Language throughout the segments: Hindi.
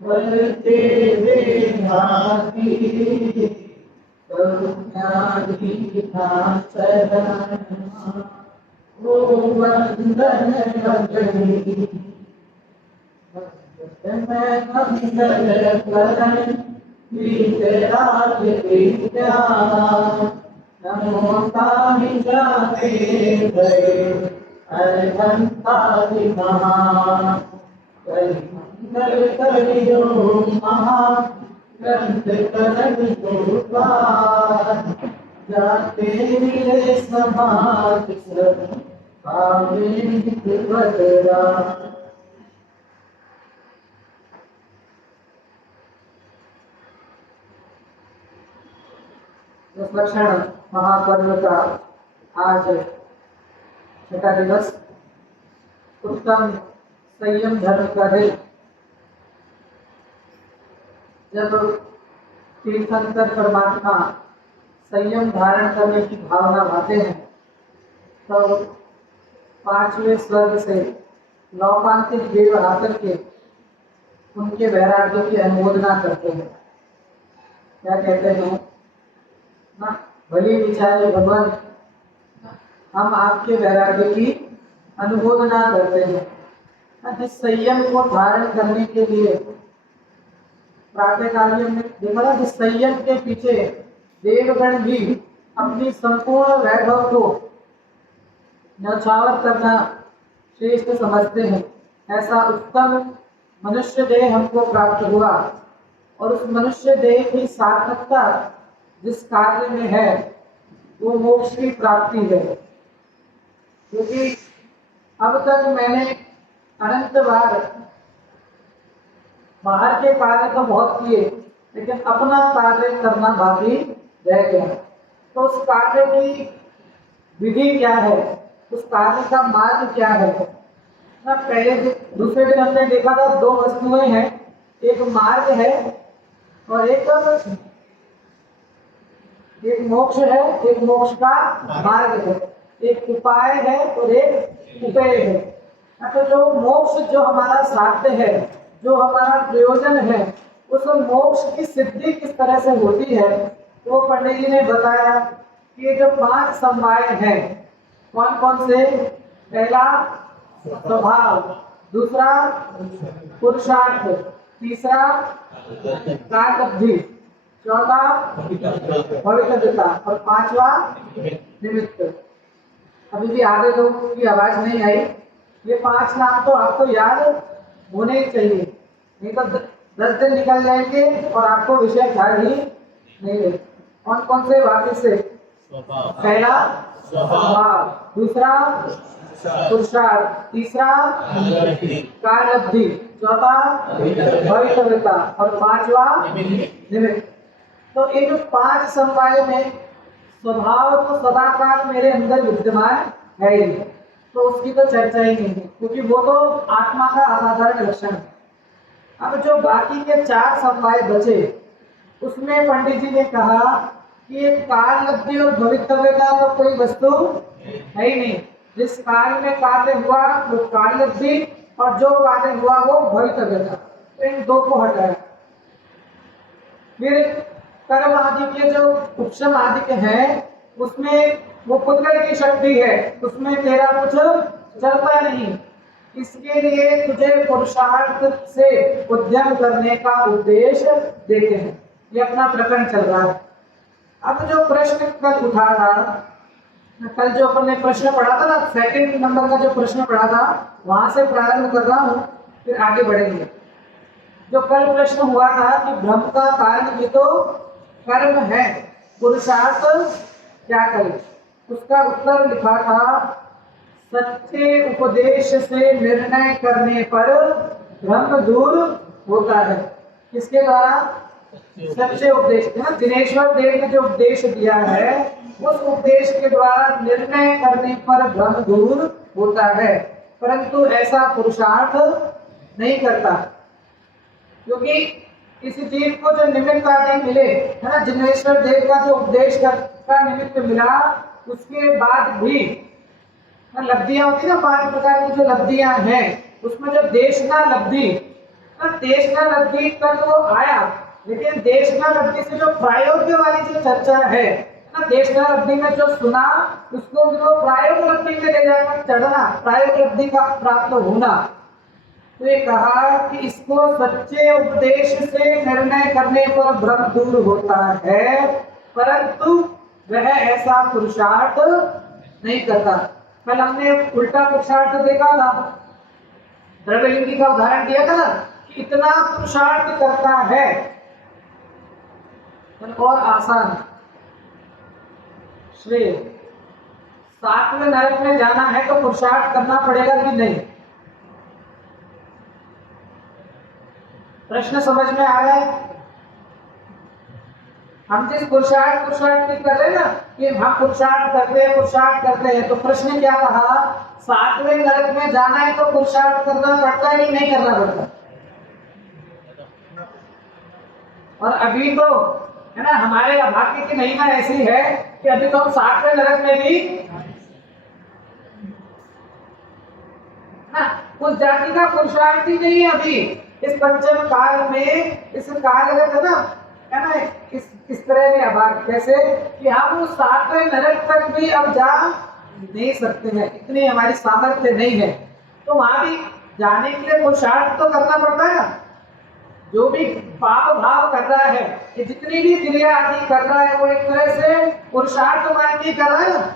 वरते वेहाती करुणादीना शरणा ओ वंदन अग्नि मंगल करण वितराग विद्या नमो ताहि जाते गए अरहंतादि महा मंगल करियो महा ग्रंथ करण गोपाल जाते मिले समाज सब पावे बदरा। लक्षण महापर्व का आज छठा दिवस उत्तम संयम धर्म का है। जब तीर्थंकर परमात्मा संयम धारण करने की भावना लाते हैं तो पांचवें स्वर्ग से लौकांतिक देव आकर के उनके वैराग्य की अनुमोदना करते हैं। क्या कहते हैं ना, भली विचारे भगवान, हम आपके वैराग्य की अनुमोदना करते हैं। जिस संयम को धारण करने के लिए प्रातःकालीन में देखा था, जिस संयम के पीछे देवगण भी अपनी संपूर्ण वैभव को न्यौछावर करना श्रेष्ठ समझते हैं, ऐसा उत्तम मनुष्य देह हमको प्राप्त हुआ। और उस मनुष्य देह की सार्थकता जिस कार्य में है वो मोक्ष की प्राप्ति है। क्योंकि अब तक मैंने अनंत बार बाहर के कार्य तो बहुत किए, लेकिन अपना कार्य करना बाकी रह गया। तो उस कार्य की विधि क्या है, उस कार्य का मार्ग क्या है ना। पहले दूसरे दिन हमने देखा था दो वस्तुएं हैं, एक मार्ग है और एक मोक्ष है, एक मोक्ष का मार्ग है, एक उपाय है और एक उपेय है। तो जो मोक्ष जो हमारा साध्य है, जो हमारा प्रयोजन है, उस मोक्ष की सिद्धि किस तरह से होती है वो पंडित जी ने बताया कि ये जो 5 समवाय हैं, कौन कौन से। पहला स्वभाव, दूसरा पुरुषार्थ, तीसरा कार्यबुद्धि, चौथा भविष्यता और 5वां निमित्त। अभी भी आधे लोगों की आवाज नहीं आई। ये 5 नाम तो आपको याद होने ही चाहिए, नहीं तो 10 दिन निकल जाएंगे और आपको विषय ख्याल ही नहीं है। कौन कौन से वाक्य से? पहला स्वभाव, दूसरा पुरुषार्थ, तीसरा कार्यबुद्धि, चौथा भविष्यता और 5वां निमित्त। तो ये जो 5 समवाय में स्वभाव तो सदाकाल मेरे अंदर विद्यमान है ही, तो उसकी तो चर्चा ही नहीं है, क्योंकि वो तो आत्मा का असाधारण लक्षण है। अब जो बाकी के 4 समवाय बचे, उसमें पंडित जी ने कहा कि ये काललब्धि और भवितव्यता तो कोई वस्तु है ही नहीं। जिस काल में कार्य हुआ वो काललब्धि और जो कार्य हुआ वो भवितव्यता, तो इन दो को हटाया। फिर कर्म आदि के जो उपशम आदि के हैं, उसमें वो पुत्र की शक्ति है, उसमें तेरा कुछ चलता नहीं। इसके लिए तुझे पुरुषार्थ से उद्यम करने का उद्देश्य देते हैं। ये अपना प्रकरण चल रहा है। अब जो प्रश्न कल उठा था, कल जो अपन ने प्रश्न पढ़ा था ना, 2nd नंबर का जो प्रश्न पढ़ा था, वहां से प्रारंभ कर रहा हूँ, फिर आगे बढ़ेंगे। जो कल प्रश्न हुआ था कि भ्रम का कारण भी तो कर्म है, पुरुषार्थ क्या करे, उसका उत्तर लिखा था सच्चे उपदेश से निर्णय करने पर भ्रम दूर होता है। किसके द्वारा? सच्चे उपदेश है ना। दिनेश्वर देव ने जो उपदेश दिया है उस उपदेश के द्वारा निर्णय करने पर भ्रम दूर होता है, परंतु ऐसा पुरुषार्थ नहीं करता, क्योंकि किसी जीव को जो निमित्त आदि मिले है ना, दिनेश्वर देव का जो उपदेश का निमित्त मिला, उसके बाद भी लब्धियां होती ना, 5 प्रकार की जो लब्धियां हैं, उसमें जो देशना लब्धि, देशना लब्धि तक वो आया, लेकिन देशना लब्धि से जो प्रायोग्य वाली जो चर्चा है ना, देशना लब्धि में जो सुना उसको जो प्रायोग लब्धि में ले जाकर चढ़ना, प्रायोग लब्धि का प्राप्त होना, तो ये कहा कि इसको सच्चे उपदेश से निर्णय करने पर भ्रम दूर होता है, परंतु वह ऐसा पुरुषार्थ नहीं करता। कल हमने उल्टा पुरुषार्थ देखा था, द्रव्यलिंगी का उदाहरण दिया था ना, कि इतना पुरुषार्थ करता है और आसान श्रेय। 7वें नरक में जाना है तो पुरुषार्थ करना पड़ेगा कि नहीं? प्रश्न समझ में आ रहा है? हम जिस पुरुषार्थ की कर रहे हैं ना, कि हम पुरुषार्थ करते हैं, तो प्रश्न क्या कहा? 7वें नरक में जाना है तो पुरुषार्थ करना पड़ता है कि नहीं करना पड़ता? और अभी तो है ना, हमारे अभाग्य की महिमा ऐसी है कि अभी तो हम 7वें नरक में भी ना उस जाति का पुरुषार्थ ही नहीं है अभी इस पंचम काल में, इस कालगत है ना इस तरह में अभाग्य, कैसे कि हम उस 7वें नरक तक भी अब जा नहीं सकते हैं, इतनी हमारी सामर्थ्य नहीं है। तो वहां भी जाने के लिए पुरुषार्थ तो करना पड़ता है ना। जो भी पाप भाव कर रहा है, ये जितनी भी क्रिया आदि कर रहा है, वो एक तरह से पुरुषार्थ मान के कर रहा है ना।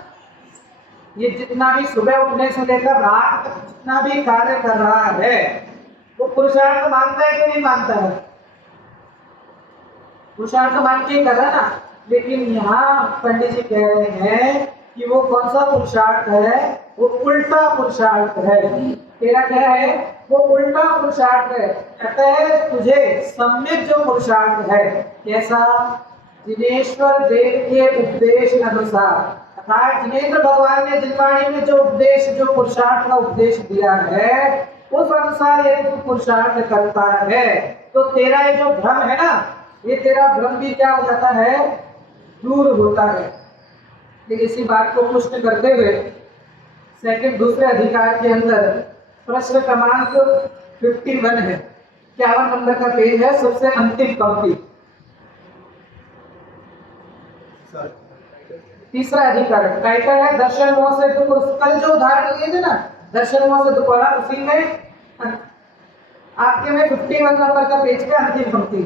ये जितना भी सुबह उठने से लेकर रात तक जितना भी कार्य कर रहा है, वो पुरुषार्थ मानता है कि नहीं मानता है? पुरुषार्थ मान के कर रहा है ना। लेकिन यहाँ पंडित जी कह रहे हैं कि वो कौन सा पुरुषार्थ है? वो उल्टा पुरुषार्थ है। तेरा क्या है? वो उल्टा पुरुषार्थ है। कहता है तुझे सम्यक जो पुरुषार्थ है, कैसा? जिनेश्वर देव के उपदेश अनुसार, अर्थात जिनेन्द्र भगवान ने जिनवाणी में जो उपदेश, जो पुरुषार्थ का उपदेश दिया है, उस अनुसार यदि तू पुरुषार्थ करता है तो तेरा ये जो भ्रम है ना, ये तेरा भ्रम भी क्या हो जाता है? दूर होता है। लेकिन इसी बात को पुष्ट करते हुए दूसरे अधिकार के अंदर प्रश्न क्रमांक 51 है, 51 नंबर का पेज है, सबसे अंतिम पंक्ति, तीसरा अधिकार टाइटल है दर्शन मोह से दुख। कल जो उदाहरण लिए थे ना, दर्शन मोह से दुख वाला, उसी में आपके में 51 नंबर का पेज पे अंतिम पंक्ति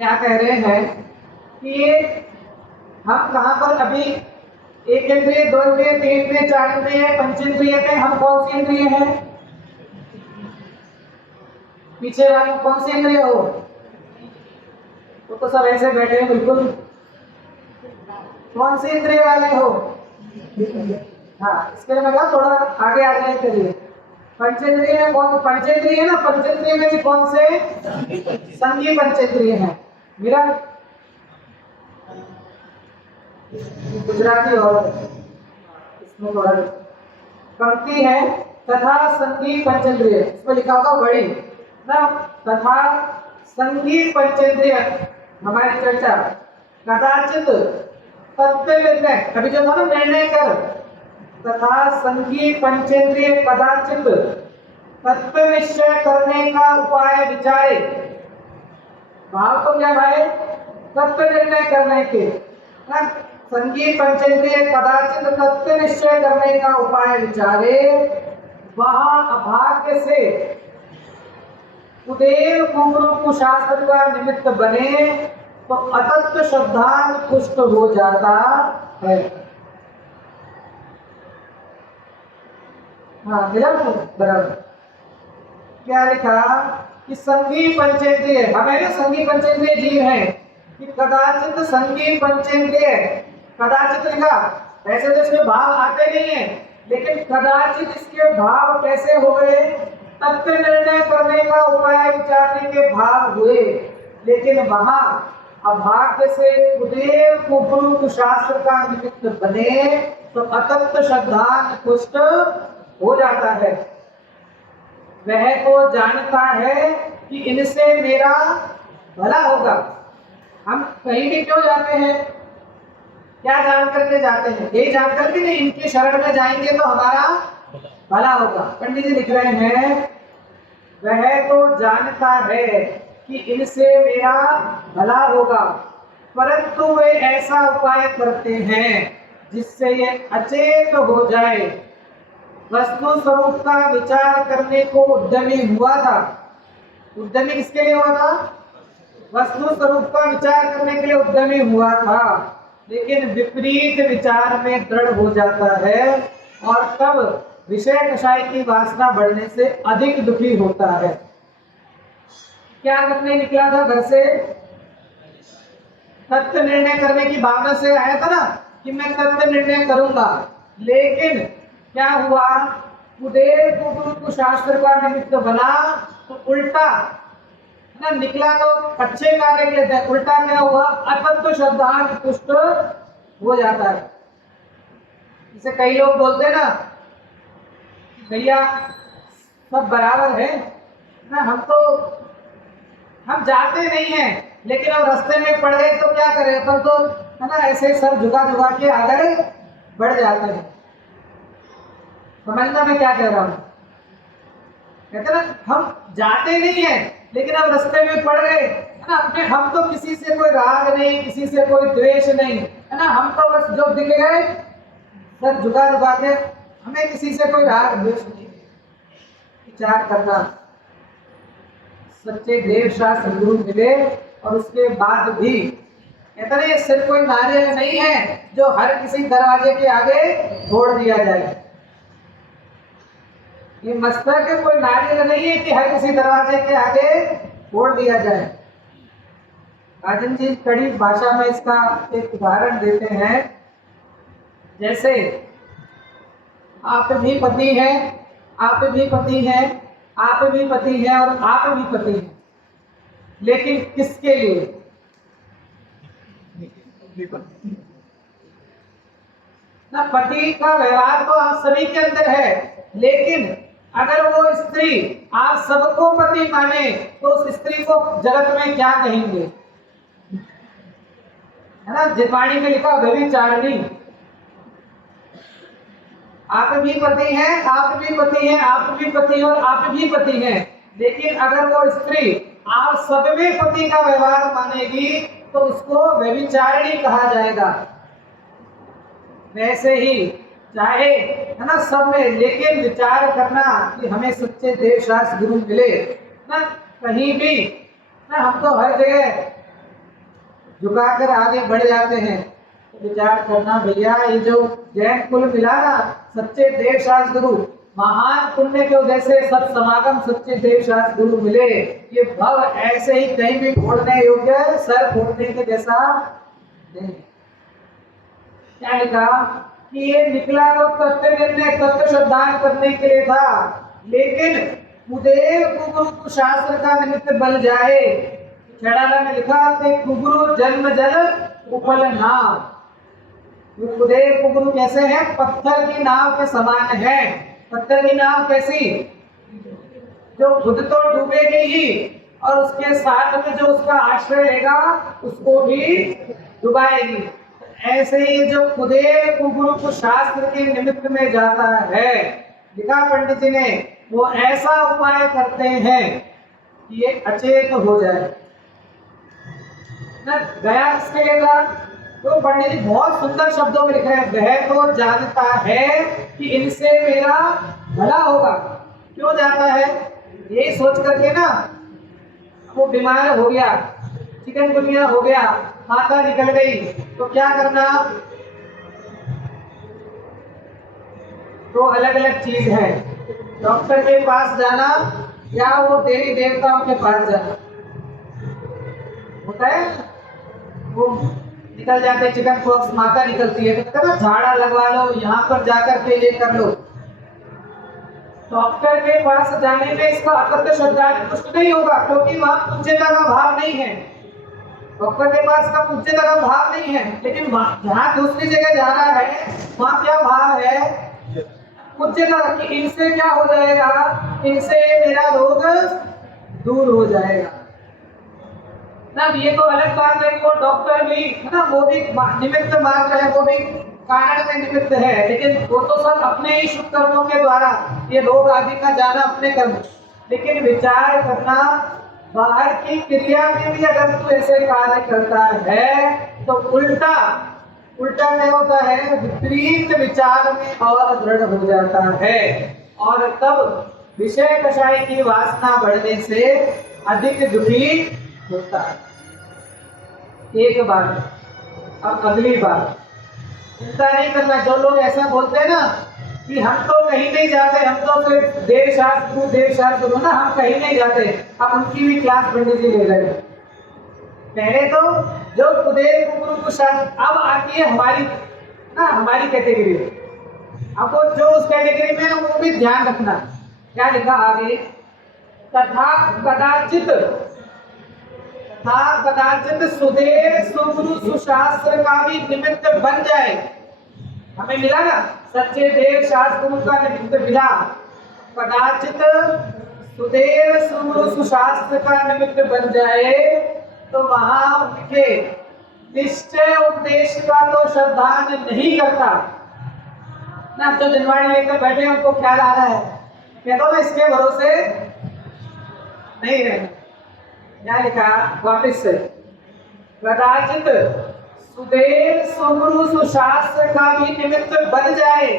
क्या कह रहे हैं कि ये हम कहां पर अभी 1 इंद्रिय, 2 इंद्रिय, 3 इंद्रिय, 4 इंद्रिय, पंचेंद्रिय में हम कौन सी इंद्रिय है? पीछे वाले कौन सी इंद्रिय हो? वो तो सब ऐसे बैठे हैं बिल्कुल। कौन सी इंद्रिय वाले हो? हाँ, इसके लिए मैं कहा थोड़ा आगे आ जाए करिए। पंचेंद्रिय में कौन? पंचेंद्रिय है ना, पंचेंद्रिय में भी कौन से? संगी पंचेंद्रिय है। मेरा गुजराती और इसमें थोड़ा पंक्ति है, तथा संगी पंचेंद्रिय, इसमें लिखा होगा बड़ी ना, तथा संगी पंचेंद्रिय हमारी चर्चा कदाचित तत्व निर्णय, अभी जो था ना निर्णय कर, तथा संगी पंचेंद्रिय कदाचित तत्व निश्चय करने का उपाय विचारे। भाव तो क्या भाई? तत्व निर्णय करने के ना, संगी पंचेंद्रिय कदाचित तत्व निश्चय करने का उपाय विचारे, वहां अभाग्य से उदेव कुशास्त्र का निमित्त बने तो अतत्व श्रद्धांत पुष्ट हो जाता है। हाँ, मिला बराबर। क्या लिखा कि संगी पंचेंद्रिय, हमें ना संगी पंचेंद्रिय जीव है कि कदाचित संगी पंचेंद्रिय, कदाचित लिखा, ऐसे तो इसके भाव आते नहीं है, लेकिन कदाचित इसके भाव कैसे हो गए? तत्व निर्णय करने का उपाय विचारने के भाग हुए, लेकिन वहां अभाग्य से कुदेव कुगुरु शास्त्र का निमित्त बने तो अतत्व श्रद्धान पुष्ट हो जाता है। वह तो जानता है कि इनसे मेरा भला होगा। हम कहीं भी क्यों जाते हैं, क्या जान करके जाते हैं? यही जान करके नहीं, इनके शरण में जाएंगे तो हमारा भला होगा। पंडित जी लिख रहे हैं, वह तो जानता है कि इनसे मेरा भला होगा, परंतु वे ऐसा उपाय करते हैं जिससे ये अचेत हो जाए। वस्तु स्वरूप का विचार करने को उद्यमी हुआ था। उद्यमी किसके लिए हुआ था? वस्तु स्वरूप का विचार करने के लिए उद्यमी हुआ था, लेकिन विपरीत विचार में दृढ़ हो जाता है और तब विषय कषाय की वासना बढ़ने से अधिक दुखी होता है। क्या करने निकला था घर से? तत्व निर्णय करने की भावना से आया था ना कि मैं तत्व निर्णय करूंगा, लेकिन क्या हुआ? कुदेव कुगुरु शास्त्र का निमित्त बना तो उल्टा ना निकला, तो अच्छे कार्य के लिए उल्टा क्या हुआ? अतत्व श्रद्धा पुष्ट हो जाता है। जैसे कई लोग बोलते हैं ना, भैया सब बराबर है ना, हम जाते नहीं हैं, लेकिन अब रास्ते में पड़ गए तो क्या करें, अपन तो है ना ऐसे सर झुका झुका के आगे बढ़ जाते हैं। समझना मैं क्या कह रहा हूं? कहते ना हम जाते नहीं हैं, लेकिन अब रास्ते में पड़ गए है ना, अपने हम तो किसी से कोई राग नहीं, किसी से कोई द्वेष नहीं है ना, हम तो बस जो दिख गए सर झुका झुका के, हमें किसी से कोई राग द्वेष नहीं। विचार करना, सच्चे देव शास्त्र गुरु मिले और उसके बाद भी कहते ना ये सिर्फ कोई नारियल नहीं है जो हर किसी दरवाजे के आगे छोड़ दिया जाए। ये मस्तक कोई नारियल नहीं है कि हर किसी दरवाजे के आगे छोड़ दिया जाए। राजन जी कड़ी भाषा में इसका एक उदाहरण देते हैं, जैसे आप भी पति हैं, आप भी पति हैं, आप भी पति हैं और आप भी पति हैं, लेकिन किसके लिए? ना पति का व्यवहार तो आप सभी के अंदर है, लेकिन अगर वो स्त्री आप सबको पति माने तो उस स्त्री को जगत में क्या कहेंगे? है ना, जितवाणी में लिखा व्यभिचारिणी। आप भी पति हैं, आप भी पति हैं, आप भी पति और आप भी पति हैं, लेकिन अगर वो स्त्री आप सब में पति का व्यवहार मानेगी तो उसको व्यभिचारिणी कहा जाएगा। वैसे ही चाहे है ना सब में, लेकिन विचार करना कि हमें सच्चे देव शास्त्र गुरु मिले ना, कहीं भी ना हम तो हर जगह झुकाकर आगे बढ़ जाते हैं। तो विचार करना भैया, ये जो जैन कुल मिला ना, सच्चे देव शास्त्र गुरु, महान पुण्य के वजह से सब समागम सच्चे देव शास्त्र गुरु मिले। ये भव ऐसे ही कहीं भी फोड़ने योग्य, सर फोड़ने के जैसा नहीं। क्या लिखा कि ये निकला तो तत्व निर्णय, तत्व श्रद्धान करने के लिए था, लेकिन कुदेव कुगुरु शास्त्र का निमित्त बल जाए। छड़ाला में लिखा कि कुगुरु जन्म जल उपल नाव। कुदेव कुगुरु कैसे हैं? पत्थर की नाव के समान है। पत्थर की नाव कैसी? जो खुद तो डूबेगी ही और उसके साथ में जो उसका आश्रय लेगा उसको भी डुबाएगी। ऐसे ही जो कुदेव कुगुरु को शास्त्र के निमित्त में जाता है, लिखा पंडित जी ने, वो ऐसा उपाय करते हैं कि ये अचेत हो जाए। न गया किसके लिए था? तो पंडित जी बहुत सुंदर शब्दों में लिख रहे हैं, वह तो जानता है कि इनसे मेरा भला होगा। क्यों जानता है? यही सोच करके ना, वो बीमार हो गया, चिकनगुनिया हो गया, माता निकल गई, तो क्या करना? तो अलग अलग चीज है, डॉक्टर के पास जाना या वो देवी देवताओं के पास जाना होता है। वो निकल जाते, चिकन पॉक्स, माता निकलती है तो कहते झाड़ा लगवा लो, यहाँ पर जाकर के ये कर लो। डॉक्टर के पास जाने में इसका अकथ श्रद्धा पुष्ट नहीं होगा, क्योंकि वहां पूज्यता का भाव नहीं है। डॉक्टर के पास का पूज्यता का भाव नहीं है, लेकिन जहाँ दूसरी जगह जा रहा है वहाँ क्या भाव है? पूज्यता कि इनसे क्या हो जाएगा, इनसे मेरा रोग दूर हो जाएगा ना। ये तो अलग बात है कि वो डॉक्टर भी है ना, वो भी निमित्त मात्र है, वो भी कारण में निमित्त है, लेकिन वो तो सब अपने ही शुभ कर्मों के द्वारा ये रोग आदि का जाना अपने कर्म। लेकिन विचार करना, बाहर की क्रिया में भी अगर तू ऐसे कार्य करता है तो उल्टा क्या होता है, विपरीत विचार में और दृढ़ हो जाता है, और तब विषय कषाय की वासना बढ़ने से अधिक दुखी होता है। एक बार, अब अगली बार चिंता नहीं करना। जो लोग ऐसा बोलते हैं ना कि हम तो कहीं नहीं जाते, हम तो सिर्फ देव शास्त्र ना, हम कहीं नहीं जाते, अब उनकी भी क्लास पंडित जी ले रहे। पहले तो जो कुदेव गुरु कुशास्त्र, अब आती है हमारी कैटेगरी। अब वो जो उस कैटेगरी में है वो भी ध्यान रखना। क्या लिखा आगे? तथा कदाचित सुदेव सुगुरु सुशास्त्र का भी निमित्त बन जाए। हमें मिला ना, सच्चे देव शास्त्र का निमित्त मिला। कदाचित सुदेव सुगुरु सुशास्त्र का निमित्त बन जाए तो वहां उनके निश्चय उपदेश का तो श्रद्धान नहीं करता ना। तो जनवाणी लेकर बैठे उनको ख्याल आ रहा है, कहता मैं इसके भरोसे नहीं रहना। क्या लिखा? वापिस से कदाचित सुदेव सुगुरु सुशास्त्र का भी निमित्त बन जाए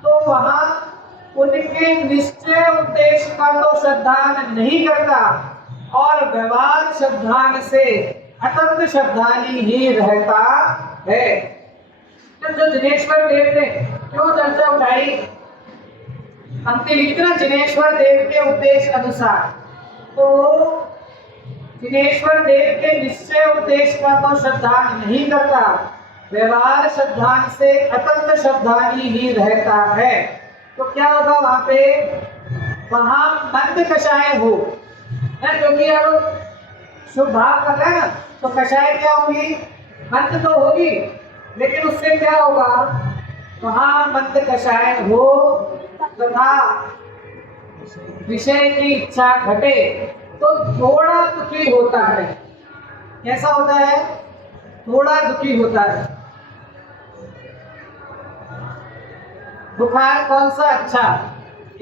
तो वहां उनके निश्चय उद्देश्य का तो श्रद्धान नहीं करता, और व्यवहार श्रद्धान से अतंत श्रद्धानी ही रहता है। जो जिनेश्वर देव ने क्यों चर्चा उठाई, अंतिम लिखना जिनेश्वर देव के उद्देश्य अनुसार, तो जिनेश्वर देव के निश्चय उद्देश्य का तो श्रद्धान नहीं करता, व्यवहार श्रद्धान से अतंत श्रद्धानी ही रहता है। तो क्या होगा वहां पे? वहां मंद कषाय हो, क्योंकि अब शुभ भाव कर रहे हैं ना, तो कषाय क्या होगी? मंद तो होगी, लेकिन उससे क्या होगा? वहां मंद कषाय हो तथा विषय की इच्छा घटे तो थोड़ा दुखी होता है। कैसा होता है? थोड़ा दुखी होता है। बुखार कौन सा अच्छा,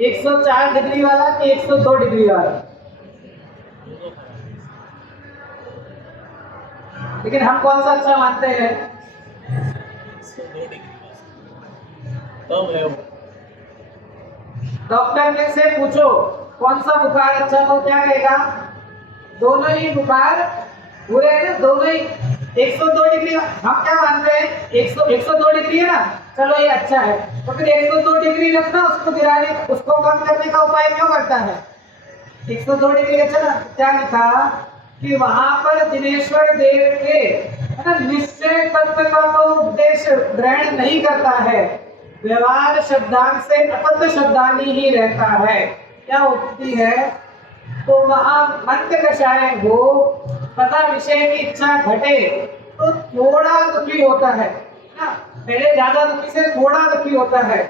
104 डिग्री वाला कि 102 डिग्री वाला? लेकिन हम कौन सा अच्छा मानते हैं? डॉक्टर ने से पूछो कौन सा बुखार अच्छा, तो क्या कहेगा? दोनों ही बुखार बुरे हैं ना, दोनों ही 102 डिग्री। हम क्या मानते हैं? 102 डिग्री है ना, चलो ये अच्छा है, तो फिर 102 डिग्री रखना, उसको गिराने, उसको कम करने का उपाय क्यों करता है? 102 डिग्री अच्छा ना। क्या लिखा कि वहां पर जिनेश्वर देव के निश्चय तत्व का तो उद्देश्य ग्रहण नहीं करता है, व्यवहार श्रद्धान से अपत्य श्रद्धानी ही रहता है। क्या होती है? तो वहां मंद कषाय हो तथा विषय की इच्छा घटे तो थोड़ा दुखी होता है ना। पहले ज्यादा दुखी से थोड़ा दुखी होता है,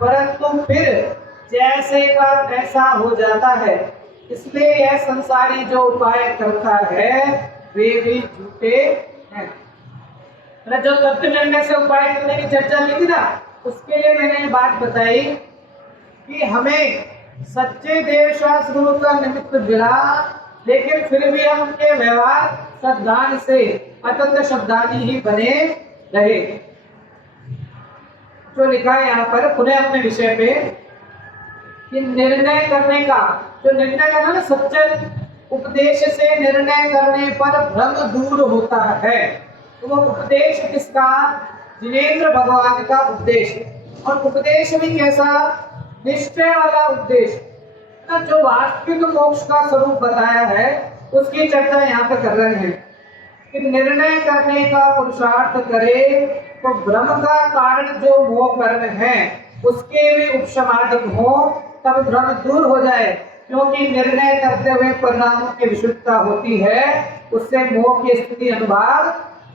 परंतु फिर जैसे का तैसा हो जाता है। इसलिए यह संसारी जो उपाय करता है वे भी झूठे हैं। जो तत्व निर्णय से उपाय करने की चर्चा की थी ना, उसके लिए मैंने बात बताई कि हमें सच्चे देव शास्त्र गुरु का निमित्त मिला, लेकिन फिर भी हम उनके व्यवहार श्रद्धान से अतंत श्रद्धानी ही बने रहे। जो लिखा है यहाँ पर पुनः अपने विषय पे कि निर्णय करने का, जो निर्णय करना ना, सच्चे उपदेश से निर्णय करने पर भ्रम दूर होता है। तो वो उपदेश किसका? जिनेंद्र भगवान का उपदेश। और उपदेश भी कैसा? निश्चय वाला उपदेश, जो वास्तविक मोक्ष का स्वरूप बताया है उसकी चर्चा यहाँ पे कर रहे हैं कि निर्णय करने का पुरुषार्थ करे तो भ्रम का कारण जो मोह कर्म है उसके भी उपशमाधिक हो तब भ्रम दूर हो जाए, क्योंकि निर्णय करते हुए परिणामों की विशुद्धता होती है, उससे मोह की स्थिति अनुभाव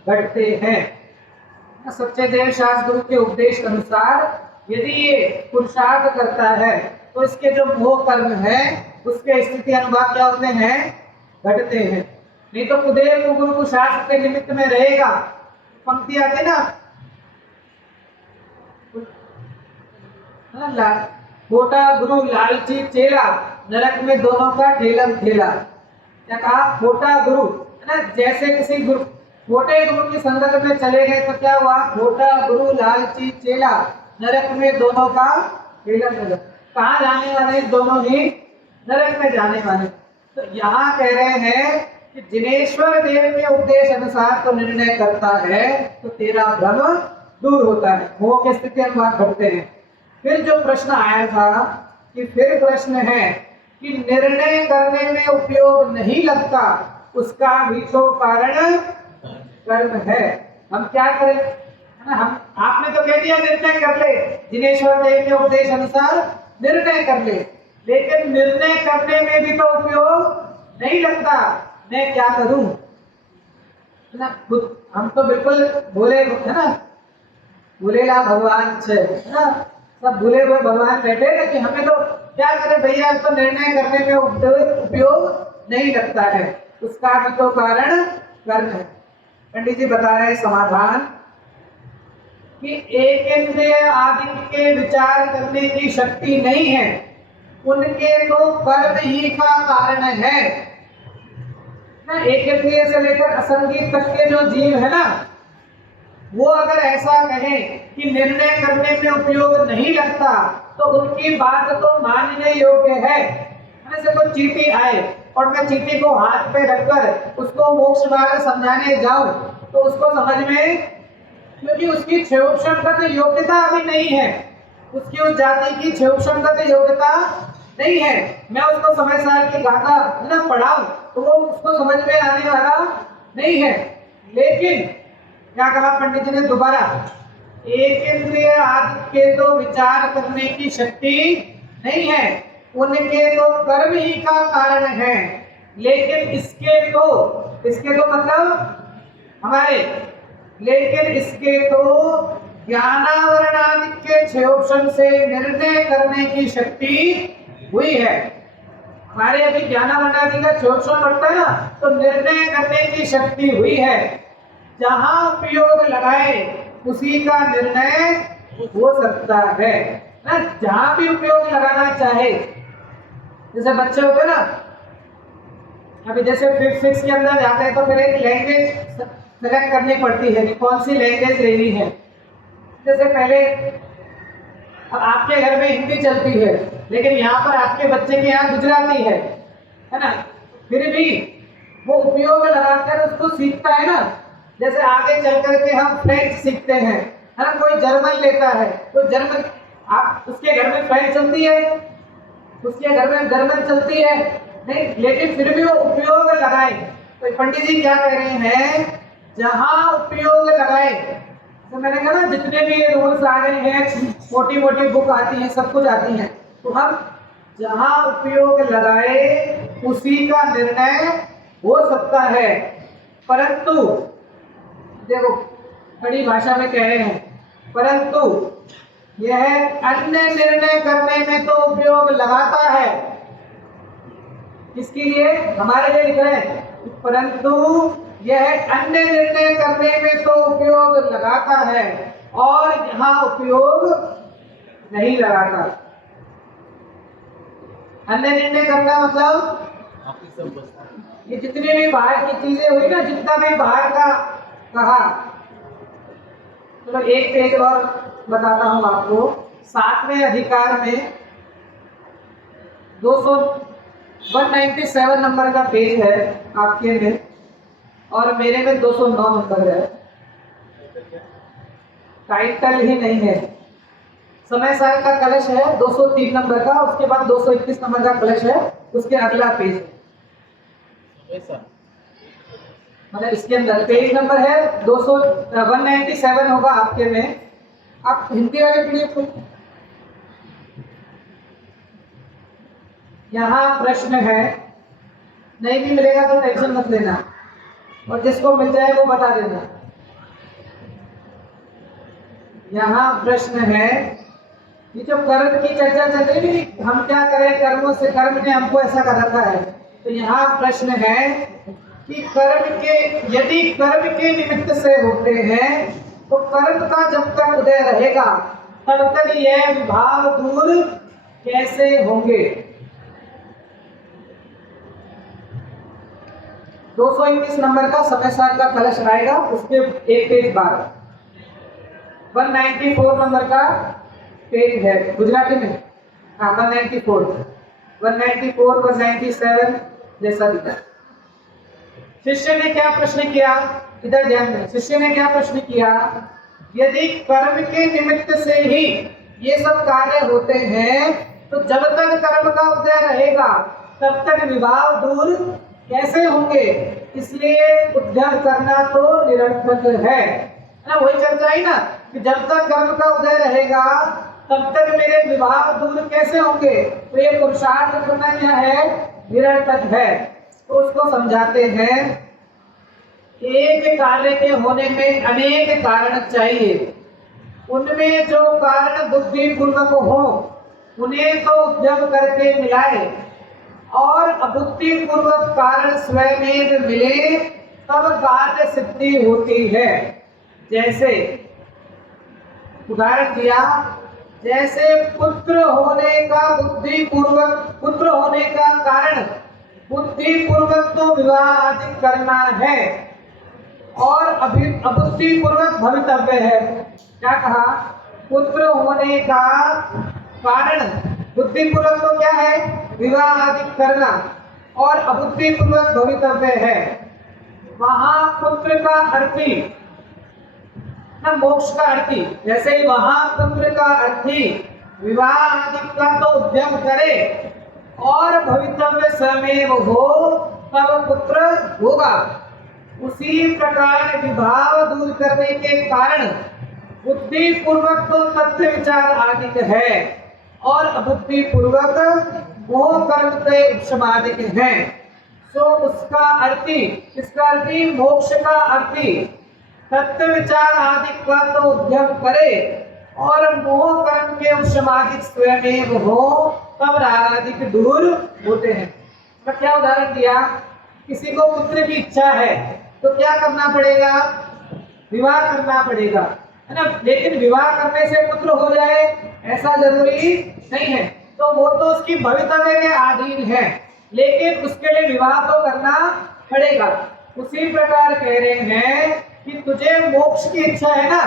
घटते हैं। सच्चे देव शास्त्र गुरु के उपदेश के अनुसार यदि ये पुरुषार्थ करता है तो इसके जो मोह कर्म है उसके स्थिति अनुभाव क्या होते हैं, घटते हैं। नहीं तो कुदेव गुरु को शास्त्र के निमित्त में रहेगा, पंक्ति आते ना, छोटा गुरु लालची चेला, नरक में दोनों का ठेलम ठेला। क्या कहा? छोटा गुरु है ना, जैसे किसी गुरु छोटे गुरु की संगत में चले गए तो क्या हुआ? छोटा गुरु लालची चेला, नरक में दोनों का ठेलम ठेला। कहाँ जाने वाले? दोनों ही नरक में जाने वाले। तो यहाँ कह रहे हैं कि जिनेश्वर देव के उपदेश अनुसार तो निर्णय करता है तो तेरा भ्रम दूर होता है, मोह की स्थिति अनुभाव घटते हैं। फिर जो प्रश्न आया था कि फिर प्रश्न है कि निर्णय करने में उपयोग नहीं लगता, उसका भी तो कारण कर्म है। हम क्या करें? है ना, हम आपने तो कह दिया निर्णय कर ले, जिनेश्वर देव के उपदेश अनुसार निर्णय कर ले, लेकिन निर्णय करने में भी तो उपयोग नहीं लगता, मैं क्या करूं? है ना, हम तो बिल्कुल भोले, है ना, भूलेला भगवान से, है ना, सब भूले हुए भगवान बैठे हैं कि हमें तो क्या करें भैया, तो निर्णय करने में उपयोग नहीं लगता है, उसका भी तो कारण कर्म है। पंडित जी बता रहे हैं समाधान कि एक इंद्रिय आदि के विचार करने की शक्ति नहीं है, उनके तो कर्म ही का कारण है ना। एक इंद्रिय से लेकर असंगीत तक के जो जीव है ना, वो अगर ऐसा कहें कि निर्णय करने में उपयोग नहीं लगता तो उनकी बात तो मानने योग्य है। जैसे कोई चींटी आए और मैं चींटी को हाथ पे रखकर उसको मोक्ष मार्ग समझाने जाऊं तो उसको समझ में, क्योंकि उसकी क्षयोक्षमगत योग्यता अभी नहीं है, उसकी उस जाति की क्षयोक्षमगत योग्यता नहीं है। मैं उसको समय साल की गाथा ना पढ़ाऊं तो वो उसको समझ में आने वाला नहीं है। लेकिन क्या कहा पंडित जी ने दोबारा? एक इंद्रिय आदि के तो विचार करने की शक्ति नहीं है, उनके तो कर्म ही का कारण है, लेकिन इसके तो मतलब हमारे, लेकिन इसके तो ज्ञानावरण आदि के क्षयोक्षण से निर्णय करने की शक्ति हुई है। हमारे अभी ज्ञानावरण आदि का क्षयोक्षण बढ़ता है ना, तो निर्णय करने की शक्ति हुई है। जहां उपयोग लगाए उसी का निर्णय हो सकता है ना, जहां भी उपयोग लगाना चाहे। जैसे बच्चे होते हैं ना, अभी जैसे 5th 6th के अंदर जाते हैं तो फिर एक लैंग्वेज सेलेक्ट करनी पड़ती है कि कौन सी लैंग्वेज लेनी है। जैसे पहले अब आपके घर में हिंदी चलती है, लेकिन यहाँ पर आपके बच्चे के यहाँ गुजराती है ना, फिर भी वो उपयोग लगाकर उसको सीखता है ना। जैसे आगे चल करके हम फ्रेंच सीखते हैं, है ना, कोई जर्मन लेता है तो जर्मन, आप उसके घर में फ्रेंच चलती है, उसके घर में जर्मन चलती है नहीं, लेकिन फिर भी वो उपयोग लगाए। तो पंडित जी क्या कह रहे हैं? जहां उपयोग लगाए, तो मैंने कहा ना जितने भी ये रूल्स आ रहे हैं, मोटी मोटी बुक आती है, सब कुछ आती है, तो हम जहां उपयोग लगाए उसी का निर्णय हो सकता है। परंतु देखो बड़ी भाषा में कह रहे हैं, परंतु यह अन्य निर्णय करने में तो उपयोग लगाता है। इसके लिए हमारे लिए लिख रहे हैं, परंतु यह अन्य निर्णय करने में तो उपयोग लगाता है और यहाँ उपयोग नहीं लगाता। अन्य निर्णय करना मतलब ये जितनी भी बाहर की चीजें हुई ना, जितना भी बाहर का कहा, तो एक पेज और बताता हूं आपको। 7वें अधिकार में 197 नंबर का पेज है आपके में, और मेरे में 209 नंबर है। टाइटल ही नहीं है। समय सार का कलश है 203 नंबर का, उसके बाद 221 नंबर का कलश है, उसके अगला पेज है, मतलब इसके अंदर पेज नंबर है 197 होगा आपके में। आप हिंदी वाले पीडीएफ को यहाँ प्रश्न है, नहीं भी मिलेगा तो टेंशन मत लेना, और जिसको मिल जाए वो बता देना। यहाँ प्रश्न है, ये जो कर्म की चर्चा चल रही है, हम क्या करें कर्मों से, कर्म ने हमको ऐसा कर रखा है। तो यहाँ प्रश्न है कि कर्म के, यदि कर्म के निमित्त से होते हैं तो कर्म का जब तक उदय रहेगा तब तक यह विभाव दूर कैसे होंगे। 221 नंबर का समय सार का कलश आएगा, उसके एक पेज बाद 194 नंबर का पेज है गुजराती में। हाँ 194, 197 जैसा दिखा। शिष्य ने क्या प्रश्न किया, इधर ध्यान दें। शिष्य ने क्या प्रश्न किया, यदि कर्म के निमित्त से ही ये सब कार्य होते हैं तो जब तक कर्म का उदय रहेगा तब तक विभाव दूर कैसे होंगे, इसलिए उद्यम करना तो निरर्थक है ना। वही चर्चा है ना कि जब तक कर्म का उदय रहेगा तब तक मेरे विभाव दूर कैसे होंगे, तो ये पुरुषार्थ करना क्या है, निरर्थक है। तो उसको समझाते हैं, एक कार्य के होने में अनेक कारण चाहिए, उनमें जो कारण बुद्धि पूर्वक हो उन्हें तो उद्यम करके मिलाए, और अबुद्धि पूर्वक कारण स्वयं मिले तब कार्य सिद्धि होती है। जैसे उदाहरण दिया, जैसे पुत्र होने का बुद्धि पूर्वक, पुत्र होने का कारण बुद्धि पूर्वक तो विवाह आदि करना है और अबुद्धि पूर्वक भवितव्य है। क्या कहा, पुत्र होने का कारण बुद्धि पूर्वक तो क्या है, विवाह आदि करना, और अबुद्धि पूर्वक भवितव्य है। वहां पुत्र का अर्थी ना मोक्ष का अर्थी, जैसे ही वहां पुत्र का अर्थी विवाह आदि का तो उद्यम करे और भवितव्य स्वयं हो तब पुत्र होगा। उसी प्रकार विभाव दूर करने के कारण बुद्धि पूर्वक तो तथ्य विचार आदि है और अबुद्धि पूर्वक मोह कर्म से उपशमादिक है। सो उसका अर्थी, इसका अर्थी मोक्ष का अर्थी तत्व विचार आदि का तो उद्यम करे और मोह कर्म के उपशमादिक स्वयं हो तब रागादिक दूर होते हैं। तो क्या उदाहरण दिया, किसी को पुत्र की इच्छा है तो क्या करना पड़ेगा, विवाह करना पड़ेगा, है ना। लेकिन विवाह करने से पुत्र हो जाए ऐसा जरूरी नहीं है, तो वो तो उसकी भवितव्य के अधीन है, लेकिन उसके लिए विवाह तो करना पड़ेगा। उसी प्रकार कह रहे हैं कि तुझे मोक्ष की इच्छा है ना,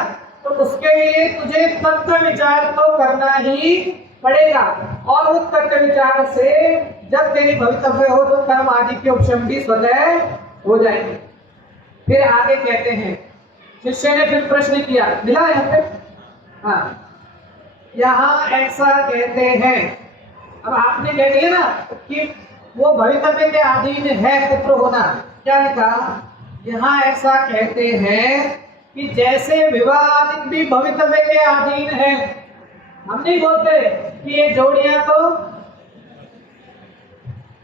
तो उसके लिए तुझे तत्व विचार तो करना ही पड़ेगा, और उस तत्व विचार से जब तेरी भवितव्य हो तो कर्म आदि के उपशम भी स्वतः हो जाएंगे। फिर आगे कहते हैं, शिष्य ने फिर प्रश्न किया, मिला यहाँ पे, हाँ यहाँ ऐसा कहते हैं। अब आपने कह दिया ना कि वो भवितव्य के अधीन है पुत्र होना, क्या लिखा, यहाँ ऐसा कहते हैं कि जैसे विवाह आदि भी भवितव्य के अधीन है। हम नहीं बोलते कि ये जोड़ियां तो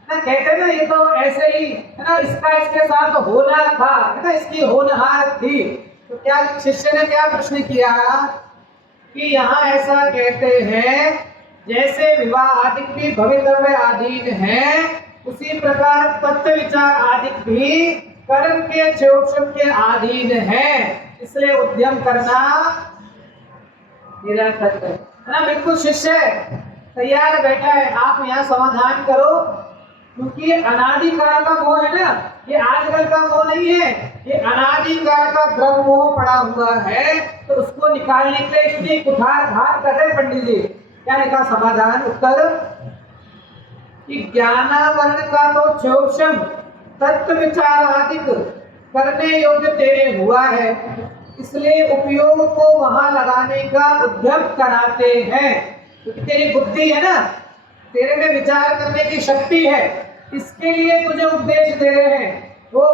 ना, कहते ना ये तो ऐसे ही है ना, इसका इसके साथ होना था, है ना, इसकी होनहार थी। तो क्या शिष्य ने क्या प्रश्न किया कि यहाँ ऐसा कहते हैं जैसे विवाह आदि भी भवितव्य अधीन है, उसी प्रकार तत्व विचार आदि भी कर्म के क्षोभ के अधीन है, इसलिए उद्यम करना निरर्थक है ना। बिल्कुल शिष्य तैयार बैठा है, आप यहाँ समाधान करो, क्योंकि अनादिकाल का मोह है ना, ये आजकल का मोह नहीं है, ये अनादिकाल का द्रव मोह पड़ा हुआ है। तो उसको निकालने के लिए कितनी कुठार घात कर रहे पंडित जी। क्या लिखा समाधान, उत्तर कि ज्ञानावरण का तो क्षोभम तत्व विचार आदि करने योग्य तेरे हुआ है, इसलिए उपयोग को वहां लगाने का उद्यम कराते हैं। क्योंकि तेरी बुद्धि है ना, तेरे में विचार करने की शक्ति है, इसके लिए तुझे उपदेश दे रहे हैं। वो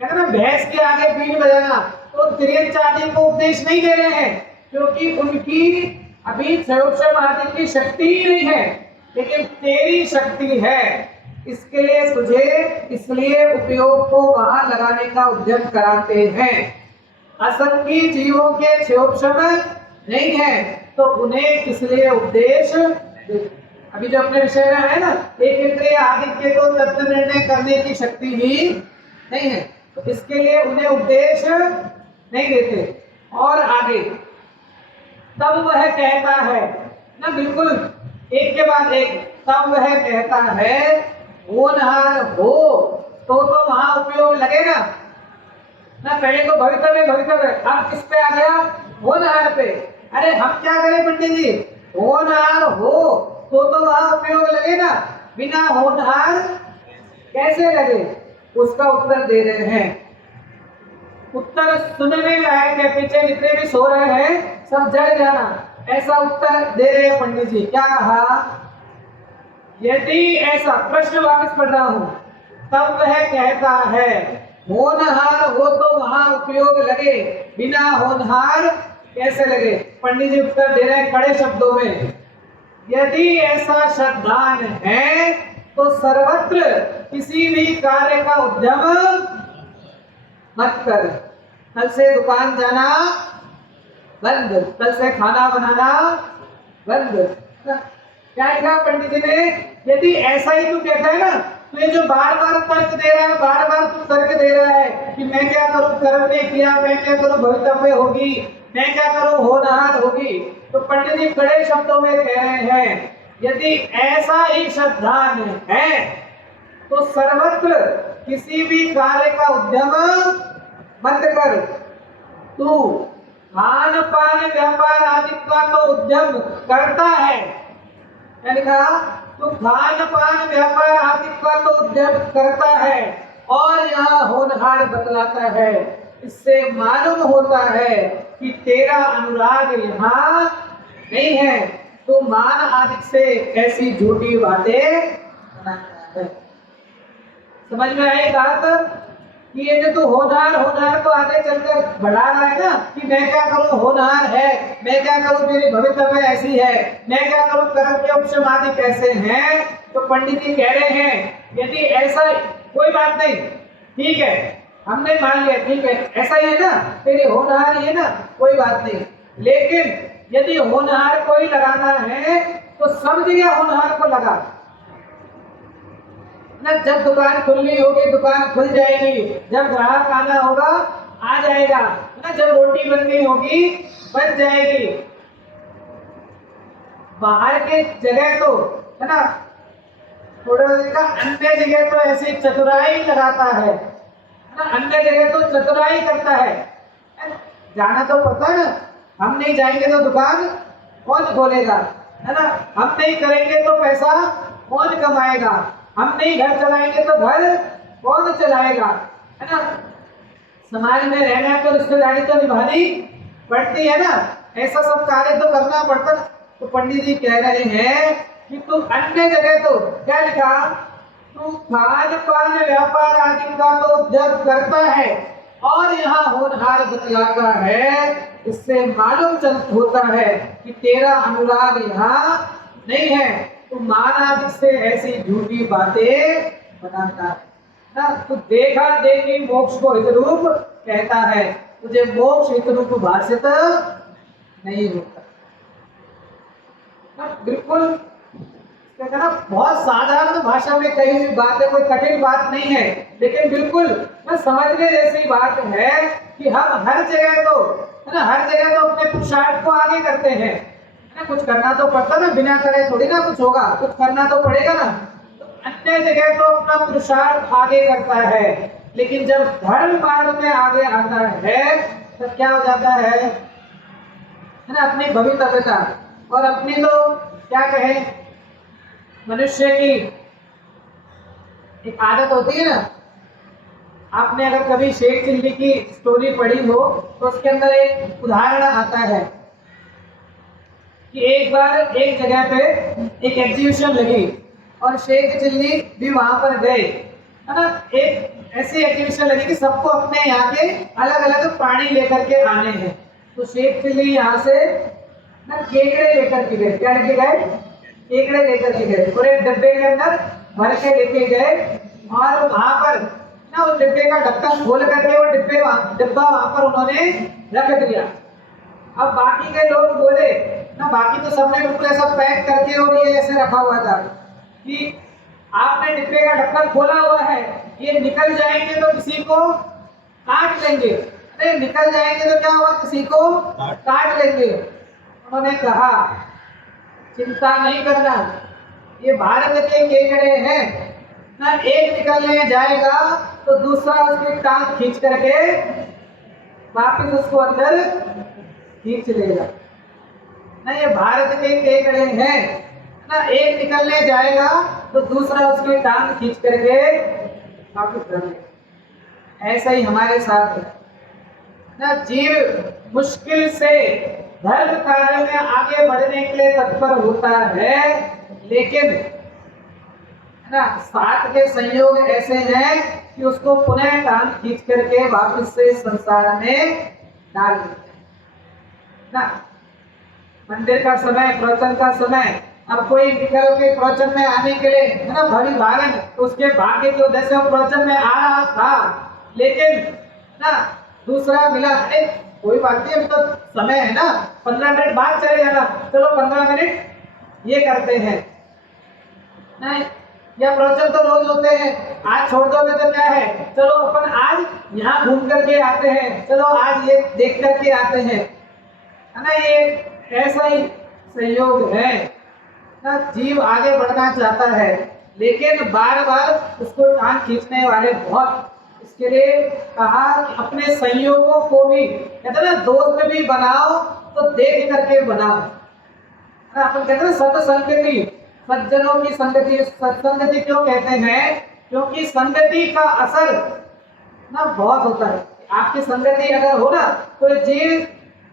कहते ना भैंस के आगे बीन बजाना, तो त्रियंच आदि को उपदेश नहीं दे रहे हैं, क्योंकि उनकी अभी क्षयोक्षम आदि की शक्ति ही नहीं है। लेकिन तेरी शक्ति है, इसके लिए तुझे इसलिए उपयोग को वहां लगाने का उद्यम कराते हैं। असंगी जीवों के क्षोभम नहीं है तो उन्हें किस लिए उपदेश। अभी जो अपने विषय में है ना, एक इंद्रिय आदित्य को तत्व निर्णय करने की शक्ति ही नहीं है, तो इसके लिए उन्हें उपदेश नहीं देते। और आगे तब वह कहता है ना, बिल्कुल एक के बाद एक, तब वह कहता है होनहार हो तो वहां उपयोग लगेगा ना। पहले तो भवितव्य, अब किस पे आ गया, होनहार पे। अरे हम क्या करें पंडित जी, होनहार हो तो वहां उपयोग लगेगा, बिना होनहार कैसे लगे, उसका उत्तर दे रहे हैं। उत्तर सुनने लायक है, पीछे जितने भी सो रहे हैं सब जग जाना, ऐसा उत्तर दे रहे हैं पंडित जी। क्या कहा, यदि ऐसा, प्रश्न वापस पढ़ रहा हूं, तब वह कहता है होनहार हो तो वहां उपयोग लगे, बिना होनहार कैसे लगे। पंडित जी उत्तर दे रहे हैं कड़े शब्दों में, यदि ऐसा श्रद्धान है तो सर्वत्र किसी भी कार्य का उद्यम मत कर। कल से दुकान जाना बंद, कल से खाना बनाना बंद। क्या कहा पंडित जी ने, यदि ऐसा ही तू कहता है ना, तो ये जो बार बार तर्क दे रहा है, बार बार तू तर्क दे रहा है कि मैं क्या करूं, कर्म नहीं किया, मैं क्या करूं, भवितव्य होगी, मैं क्या करूं, होनहार होगी। तो पंडित जी कड़े शब्दों में कह रहे हैं, यदि ऐसा ही श्रद्धान है तो सर्वत्र किसी भी कार्य का उद्यम मत कर। तू खान पान व्यापार आदि का तो उद्यम करता है, क्या लिखा, तो खान पान व्यापार आदि का तो उद्यम करता है और यहाँ होनहार बतलाता है। इससे मालूम होता है कि तेरा अनुराग यहाँ नहीं है, तो मान आदि से ऐसी झूठी बातें बनाता है। समझ में आई बात कि ये जो तू होनहार को आगे चलकर बढ़ा रहा है ना, कि मैं क्या करूं, होनहार है, मैं क्या करूं, मेरी भवितव्य ऐसी है, मैं क्या करूं, कर्म के उपशम आदि कैसे हैं। तो पंडित जी कह रहे हैं यदि ऐसा, कोई बात नहीं, ठीक है, हमने मान लिया, ठीक है, ऐसा ही है ना, तेरी होनहार ही है ना, कोई बात नहीं, लेकिन यदि होनहार को ही लगाना है तो सब जगह होनहार को लगा ना। जब दुकान खुलनी होगी दुकान खुल जाएगी, जब ग्राहक आना होगा आ जाएगा ना, जब रोटी बननी होगी बन जाएगी। बाहर के जगह तो है ना, थोड़ा का अन्य जगह तो ऐसी चतुराई लगाता है ना, अन्य जगह तो चतुराई करता है। जाना तो पड़ता है ना, हम नहीं जाएंगे तो दुकान कौन खोलेगा, है ना, हम नहीं करेंगे तो पैसा कौन कमाएगा, हम नहीं घर चलाएंगे तो घर कौन चलाएगा, है ना। समाज में रहना तो रिश्तेदारी तो निभानी पड़ती है ना, ऐसा सब कार्य तो करना पड़ता। तो पंडित जी कह रहे हैं कि तू अन्य जगह तो, क्या लिखा, तू खान पान व्यापार आदि का तो उद्योग करता है और यहाँ होनहार बतलाता है। इससे मालूम होता है कि तेरा अनुराग यहाँ नहीं है, तू मान आदि से ऐसी झूठी बातें बनाता है ना। तू देखा देखी मोक्ष को हित रूप कहता है, तुझे मोक्ष हित रूप भाषित नहीं होता ना। बिल्कुल कहते ना, बहुत साधारण भाषा में कही हुई बात है, कोई कठिन बात नहीं है, लेकिन बिल्कुल ना समझने जैसी बात है कि हम हर जगह तो है ना, हर जगह तो अपने पुरुषार्थ को आगे करते हैं ना, कुछ करना तो पड़ता ना, बिना करे थोड़ी ना कुछ होगा, कुछ करना तो पड़ेगा ना। तो अन्य जगह तो अपना पुरुषार्थ आगे करता है, लेकिन जब धर्म मार्ग में आगे आता है तो क्या हो जाता है ना, अपनी भवितव्यता और अपनी तो क्या कहे, मनुष्य की एक आदत होती है ना। आपने अगर कभी शेख चिल्ली की स्टोरी पढ़ी हो तो उसके अंदर एक उदाहरण आता है कि एक बार एक जगह पे एक एग्जीबिशन लगी और शेख चिल्ली भी वहां पर गए, है ना। एक ऐसी एग्जीबिशन लगी कि सबको अपने यहाँ के अलग अलग प्राणी लेकर के आने हैं। तो शेख चिल्ली यहाँ से ना केकड़े लेकर के गए, क्या लेके गए, केकड़े लेकर के गए और एक डिब्बे के अंदर भर के लेके गए और वहां पर ना उस डिब्बे का ढक्कन खोल करके वो डिब्बा वहां पर उन्होंने रख दिया। अब बाकी के लोग बोले ना, बाकी तो सबने बिल्कुल ऐसा पैक करके और ये ऐसे रखा हुआ था कि आपने डिब्बे का ढक्कन खोला हुआ है, ये निकल जाएंगे तो किसी को काट लेंगे। अरे निकल जाएंगे तो क्या हुआ, किसी को काट लेंगे। उन्होंने कहा चिंता नहीं करना, ये भारत के केकड़े हैं ना, एक निकलने जाएगा तो दूसरा उसकी टांग खींच करके वापिस उसको अंदर खींच लेगा ना। ये भारत के केकड़े हैं ना, एक निकलने जाएगा तो दूसरा उसकी टांग खींच करके वापिस कर लेगा। ऐसा ही हमारे साथ है ना, जीव मुश्किल से धर्म कार्य में आगे बढ़ने के लिए तत्पर होता है, लेकिन ना साथ के संयोग ऐसे हैं कि उसको पुनः टांग खींच करके वापस से संसार में डाल देते हैं ना। मंदिर का समय, प्रवचन का समय, अब कोई निकल के प्रवचन में आने के लिए है ना भरी भागन, उसके भाग्य की वजह से वो प्रवचन में आ रहा था, लेकिन ना दूसरा मिला, अरे कोई बात नहीं, अभी तो समय है ना, 15 मिनट बाद चले जाना, चलो 15 मिनट ये करते हैं नहीं, या प्रवचन तो रोज होते हैं, आज छोड़ दोगे तो क्या है, चलो अपन आज यहाँ घूम करके आते हैं, चलो आज ये देख करके आते हैं, है ना। ये ऐसा ही संयोग है ना, जीव आगे बढ़ना चाहता है लेकिन बार बार उसको टांग खींचने वाले बहुत। इसके लिए कहा कि अपने संयोगों को भी, कहते ना दोस्त भी बनाओ तो देख करके बनाओ। अपन कहते हैं सत्संगति, सज्जनों की संगति। सत्संगति क्यों कहते हैं, क्योंकि संगति का असर ना बहुत होता है। आपकी संगति अगर हो ना तो जीव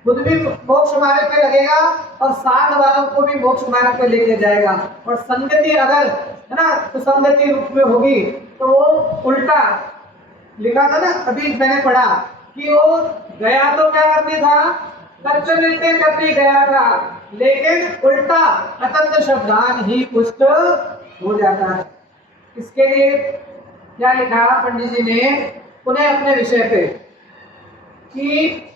खुद भी मोक्ष मार्ग पे लगेगा और साथ वालों को भी मोक्ष मार्ग पे लेके जाएगा। और संगति अगर है ना तो संगति रूप में होगी तो वो उल्टा लिखा था ना, अभी मैंने पढ़ा कि वो गया तो क्या करने था, सत्य नृत्य करने गया था, लेकिन उल्टा अतंत शब्दान ही पुष्ट हो जाता है। इसके लिए क्या लिखा पंडित जी ने पुनः अपने विषय पे कि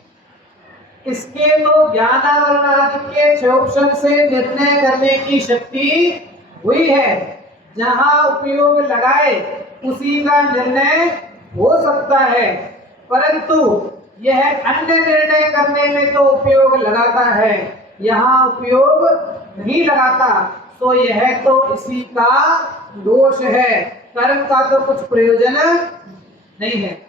इसके तो ज्ञानावरणादित्य क्षोभन से निर्णय करने की शक्ति हुई है, जहां उपयोग लगाए उसी का निर्णय हो सकता है, परंतु यह अन्य निर्णय करने में तो उपयोग लगाता है, यहाँ उपयोग नहीं लगाता, तो यह तो इसी का दोष है, कर्म का तो कुछ प्रयोजन नहीं है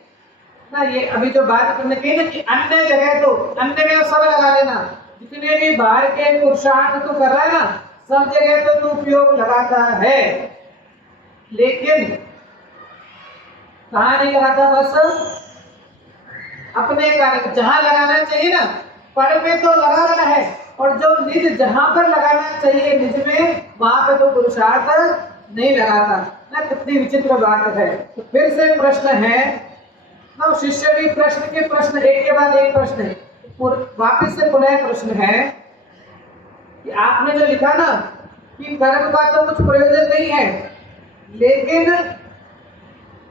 ना। ये अभी जो बात तुमने कही ना कि अन्य जगह तो अन्य में सब लगा लेना, जितने भी बाहर के पुरुषार्थ तो कर रहा है ना, सब जगह तो तू उपयोग लगाता है, लेकिन कहाँ नहीं लगाता, बस अपने कार्य जहां लगाना चाहिए ना पर में तो लगा रहा है, और जो निज जहां पर लगाना चाहिए निज में, वहां पे तो पुरुषार्थ नहीं लगाता ना। कितनी विचित्र बात है। तो फिर से प्रश्न है ना, शिष्य भी प्रश्न के प्रश्न एक के बाद एक प्रश्न है, वापिस से पुनः प्रश्न है कि आपने जो लिखा ना कि कर्म का तो कुछ प्रयोजन नहीं है, लेकिन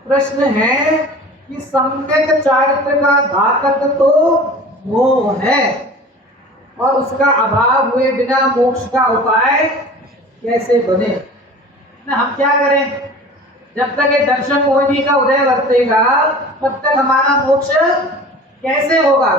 प्रश्न है कि सम्यक चारित्र का घातक तो मोह है, और उसका अभाव हुए बिना मोक्ष का उपाय कैसे बने ना। हम क्या करें, जब तक ये दर्शन मोहिनी का उदय वर्तेगा तब तक हमारा मोक्ष कैसे होगा।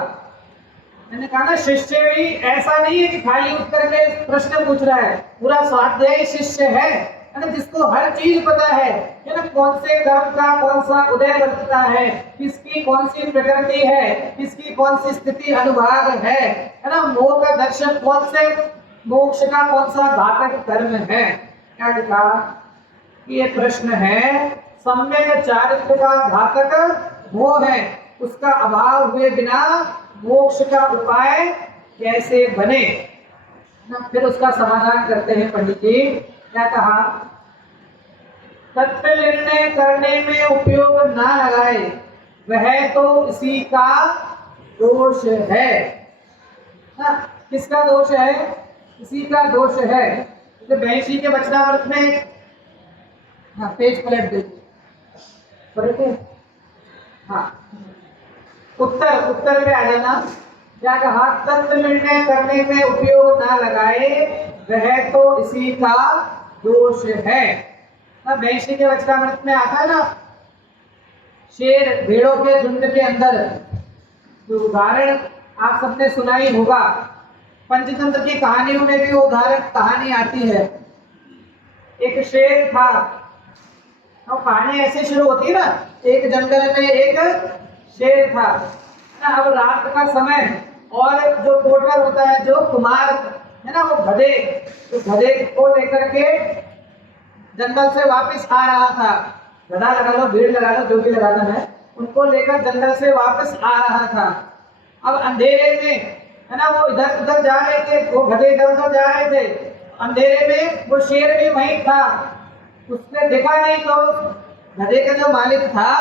मैंने कहा ना, शिष्य भी ऐसा नहीं है कि खाली उठ करके प्रश्न पूछ रहा है, पूरा स्वाध्यायी शिष्य है ना, जिसको हर चीज पता है ना, कौन से कर्म का कौन सा उदय वर्तता है, किसकी कौन सी प्रकृति है, किसकी कौन सी स्थिति अनुभाग है ना, मोह का दर्शन कौन से, मोक्ष का कौन सा घातक कर्म है। क्या लिखा, ये प्रश्न है सम्यक चारित्र का घातक मोह है, उसका अभाव हुए बिना मोक्ष का उपाय कैसे बने ना। फिर उसका समाधान करते हैं पंडित जी। क्या कहा, तत्व निर्णय करने में उपयोग ना लगाए वह तो इसी का दोष है ना। किसका दोष है, इसी का दोष है। तो 82 के वचनामृत में, हाँ पेज पलट दे, पलटे, हाँ उत्तर पे आ जाना। क्या कहा? तत्व निर्णय करने में उपयोग ना लगाए वह तो इसी का दोष है। 82 के वचनामृत में आता है ना, शेर भेड़ों के झुंड के अंदर, जो उदाहरण आप सबने सुना ही होगा, पंचतंत्र की कहानियों में भी वो उदाहरण कहानी आती है। एक शेर था, तो कहानी ऐसे शुरू होती है ना, एक जंगल में एक शेर था ना। अब रात का समय, और जो पोटर होता है, जो कुमार है ना, वो गधे, तो गधे को लेकर के जंगल से वापस आ रहा था। गधा लगा लो, भीड़ लगा लो, जो भी लगाना है, उनको लेकर जंगल से वापस आ रहा था। अब अंधेरे में है ना, वो इधर उधर जा रहे थे, वो गधे इधर उधर जा रहे थे। अंधेरे में वो शेर भी वहीं था, उसने देखा नहीं, तो गधे का जो मालिक था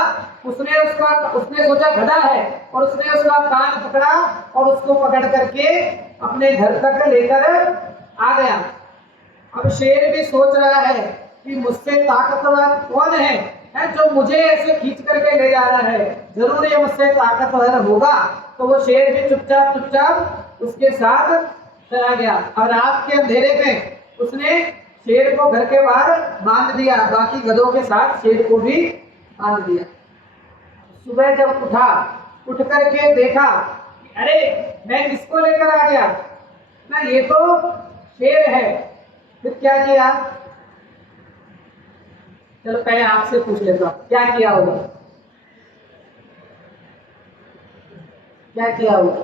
उसने सोचा गधा है, और उसने उसका कान पकड़ा और उसको पकड़ करके अपने घर तक लेकर आ गया। अब शेर भी सोच रहा है कि मुझसे ताकतवर कौन है जो मुझे ऐसे खींच करके ले जा रहा है, जरूर ये मुझसे ताकतवर होगा। तो वो शेर भी चुपचाप उसके साथ चला गया, और रात के अंधेरे में उसने शेर को घर के बाहर बांध दिया, बाकी गधों के साथ शेर को भी बांध दिया। सुबह जब उठ करके देखा कि अरे मैं किसको लेकर आ गया ना, ये तो शेर है। फिर क्या किया? चलो पहले आपसे पूछ लेता हूं, क्या किया होगा? क्या किया होगा?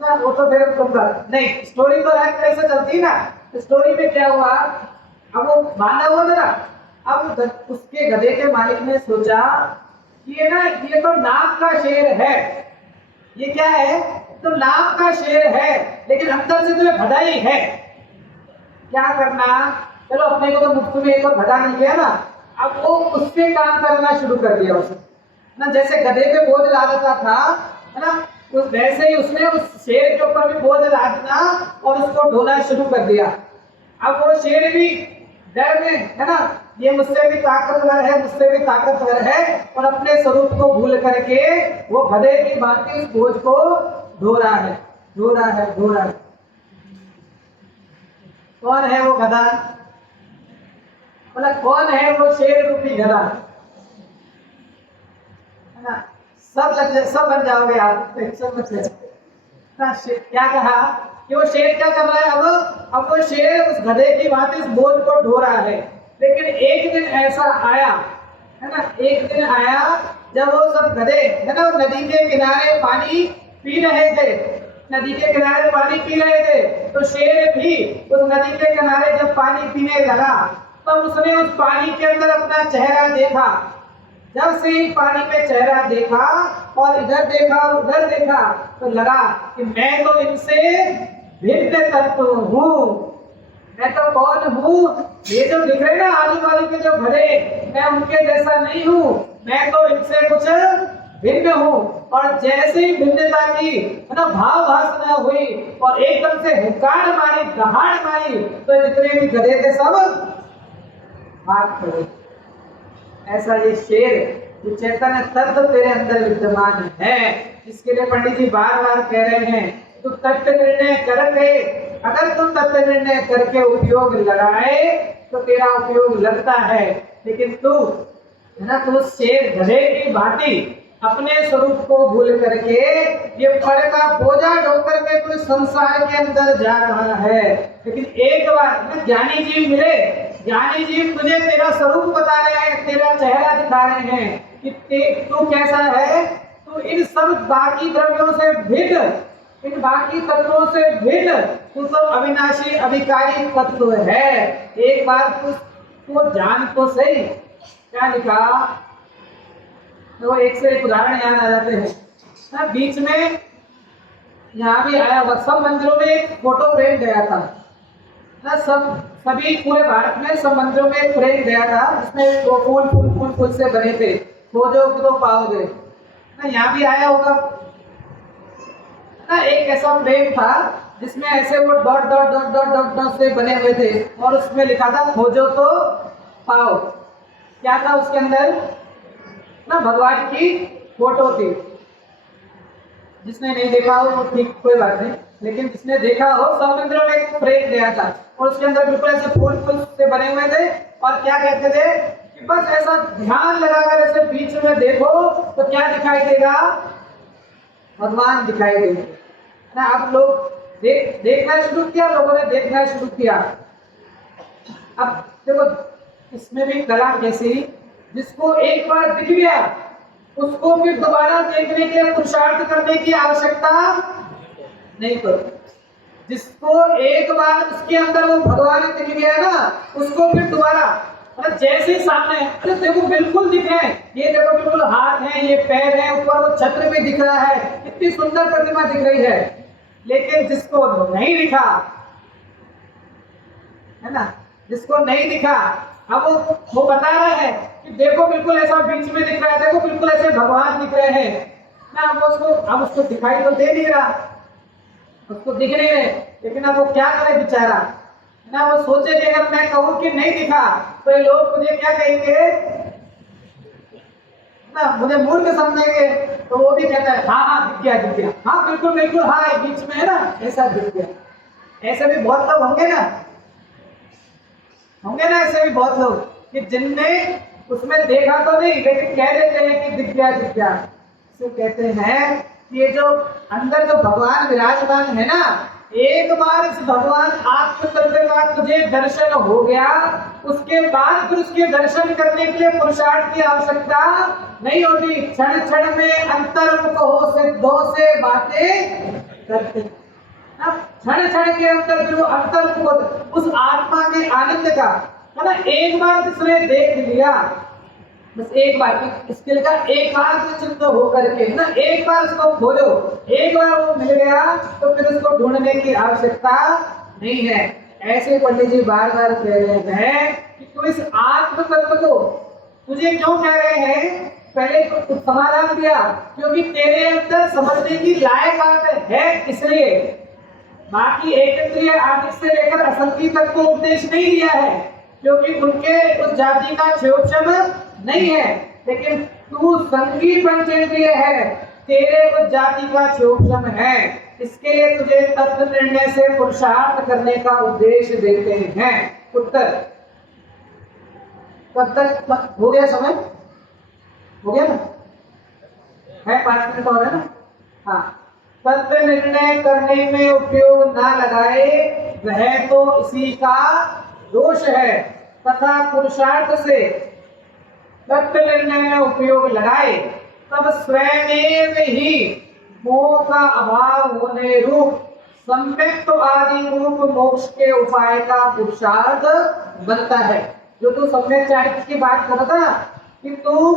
ना वो तो फिर नहीं, स्टोरी तो ऐसे चलती ना। स्टोरी में क्या हुआ, अब वो बांधा हुआ था ना, अब उसके गधे के मालिक ने सोचा कि ये तो नाम का शेर है। ये क्या है? तो नाम का शेर है, लेकिन अंदर से तो ये गधा ही है। क्या करना? चलो अपने को तो मुफ्त में एक और गधा मिल गया ना, अब वो उससे काम करना शुरू कर दिया उसने ना। जैसे गधे पे बोझ लादता था है ना, वैसे ही उसने उस शेर के ऊपर भी बोझ लादना और उसको ढोना शुरू कर दिया। अब वो शेर भी डर में है ना, ये मुझसे भी ताकतवर है, मुझसे भी ताकतवर है, और अपने स्वरूप को भूल करके वो गधे की भांति उस बोझ को ढो रहा है। कौन है वो गधा? मतलब कौन है वो शेर रूपी गधा? है ना, सब बन जाओगे आप, सब बच जाओगे। क्या कहा कि वो शेर क्या कर रहा है? अब वो शेर उस गधे की भांति उस बोझ को ढो रहा है। लेकिन एक दिन ऐसा आया है ना, एक दिन आया जब वो सब गधे है ना नदी के किनारे पानी पी रहे थे, तो शेर भी उस नदी के किनारे जब पानी पीने लगा, तब उसने उस पानी के अंदर अपना चेहरा देखा। जब से ही पानी में चेहरा देखा और इधर देखा और उधर देखा, तो लगा कि मैं तो इनसे भिन्न तत्व हूँ। मैं तो कौन हूँ? ये जो दिख रहे ना आजू बाजू के जो घड़े, मैं उनके जैसा नहीं हूँ, मैं तो इनसे कुछ भिन्न हूँ। और जैसे ही भिन्नता की है ना भाव भाषा हुई और एकदम से हुंकार मारी, दहाड़ मारी, तो जितने भी गधे थे सब भाग पड़े। ऐसा ये शेर, ये चैतन्य तत्व तेरे अंदर विद्यमान है, जिसके लिए पंडित जी बार बार कह रहे हैं, तू तत्व निर्णय करके, अगर तुम तत्व निर्णय करके उपयोग लगाए तो तेरा उपयोग लगता है। लेकिन तू है ना, तू शेर गधे की भांति अपने स्वरूप को भूल करके ये फल का बोझा ढोकर के तू संसार के अंदर जा रहा है। लेकिन एक बार ना ज्ञानी जीव मिले, ज्ञानी जीव तुझे तेरा स्वरूप बता रहे हैं, तेरा चेहरा दिखा रहे हैं कि तू कैसा है। तू इन सब बाकी द्रव्यों से भिन्न, इन बाकी तत्वों से भिन्न, तू तो अविनाशी अभिकारी तत्व है। एक बार तू जान तो सही। क्या लिखा? तो एक से एक उदाहरण याद आ जाते हैं ना। बीच में यहाँ भी आया हुआ, सब मंदिरों में एक फोटो फ्रेम गया था ना, सभी पूरे भारत में सब मंदिरों में एक फ्रेम गया था, जिसमें दो फूल से बने थे, खोजोगे तो पाओगे ना। यहाँ भी आया होगा ना, एक ऐसा फ्रेम था जिसमें ऐसे वो dot dot dot dot dot dot से बने हुए थे और उसमें लिखा था खोजो तो पाओ। क्या था उसके अंदर ना, भगवान की फोटो थी। जिसने नहीं देखा हो वो ठीक, कोई बात नहीं, लेकिन जिसने देखा हो, समुद्र में एक फ्रेम गया था और उसके अंदर बिल्कुल ऐसे फूल फूल से बने हुए थे और क्या कहते थे कि बस ऐसा ध्यान लगाकर ऐसे बीच में देखो तो क्या दिखाई देगा, भगवान दिखाई देंगे ना। अब लोग देखना शुरू किया, लोगों ने देखना शुरू किया। अब देखो इसमें भी कला कैसी, जिसको एक बार दिख गया उसको फिर दोबारा देखने के लिए पुरुषार्थ करने की आवश्यकता नहीं पड़ती। जिसको एक बार उसके अंदर वो भगवान दिख गया ना, उसको फिर दोबारा, मतलब जैसे ही सामने, अरे देखो बिल्कुल दिख रहे हैं, ये देखो बिल्कुल हाथ है, ये पैर है, ऊपर वो छत्र भी दिख रहा है, कितनी सुंदर प्रतिमा दिख रही है। लेकिन जिसको नहीं दिखा है ना, जिसको नहीं दिखा, अब वो बता रहा है कि देखो बिल्कुल ऐसा बीच में दिख रहा है, देखो बिल्कुल ऐसे भगवान दिख रहे हैं ना। अब उसको दिखाई तो दे नहीं रहा, उसको दिख नहीं रहे, लेकिन अब वो क्या करे बेचारा ना। वो सोचे कि अगर मैं कहूं कि नहीं दिखा तो ये लोग मुझे क्या कहेंगे ना, मुझे मूर्ख समझेंगे। तो वो भी कहता है हाँ हाँ दिख गया दिख गया, हाँ बिल्कुल बिल्कुल, हाँ ये बीच में है ना, ऐसा दिख गया। ऐसे भी बहुत लोग होंगे ना, होंगे ना ऐसे भी बहुत लोग कि जिनने उसमें देखा तो नहीं, लेकिन कह देते हैं कि दिख गया दिख गया। इसे कहते हैं कि ये जो अंदर जो भगवान विराजमान है ना, एक बार इस भगवान आत्म तत्व का तुझे दर्शन हो गया, उसके बाद फिर उसके दर्शन करने के लिए पुरुषार्थ की आवश्यकता नहीं होती। क्षण क्षण में अंतर्मुख हो सिद्धों से बातें करते, क्षण क्षण के अंदर फिर वो अंतर्मुख उस आत्मा के आनंद का है ना, एक बार जिसने देख लिया, बस एक बार, इसके लिए एकाग्र चित्त होकर के ना, एक बार उसको खोजो, एक बार वो मिल गया तो फिर उसको ढूंढने की आवश्यकता नहीं है। ऐसे पंडित जी बार बार कह रहे हैं कि तू इस आत्म तत्व को, तुझे क्यों कह रहे हैं, पहले तो समाधान दिया क्योंकि तेरे अंदर समझने की लायक बात है, इसलिए। बाकी एक इंद्रिय आदि से लेकर असंख्य तक को उपदेश नहीं दिया है, क्योंकि उनके उस जाति का क्षोभम नहीं है। लेकिन तू संगी पंचेंद्रिय है, तेरे उस जाति का क्षोभम है, इसके लिए तुझे तत्व निर्णय से पुरुषार्थ करने का उपदेश देते हैं। उत्तर कब तक हो गया, समय हो गया ना, है 5 मिनट और है ना। हाँ, तत्व निर्णय करने में उपयोग ना लगाए वह तो इसी का दोष है, तथा पुरुषार्थ से तत्व निर्णय में उपयोग लगाए तब स्वयं ही मोह का अभाव होने रूप सम्यक्त आदि रूप मोक्ष के उपाय का पुरुषार्थ बनता है। जो तू सम्यक चारित्र की बात कर रहा था कि तू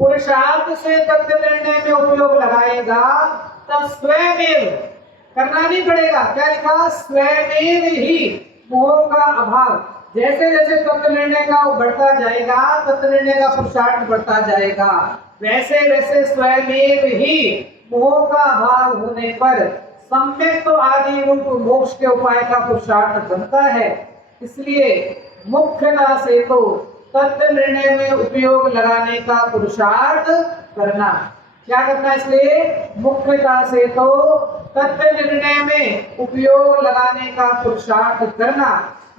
पुरुषार्थ से तत्व निर्णय में उपयोग लगाएगा तब स्वयं करना नहीं पड़ेगा। क्या लिखा, स्वयं ही मोह का अभाव, जैसे जैसे तत्व निर्णय का बढ़ता जाएगा, तत्व निर्णय का पुरुषार्थ बढ़ता जाएगा, वैसे वैसे स्वयं ही मोह का अभाव होने पर सम्यक्त आदि रूप मोक्ष के उपाय का पुरुषार्थ बनता है। इसलिए मुख्यता से तो तत्व निर्णय में उपयोग लगाने का पुरुषार्थ करना, क्या करना, इसलिए मुख्यता से तो तत्व निर्णय में उपयोग लगाने का पुरुषार्थ करना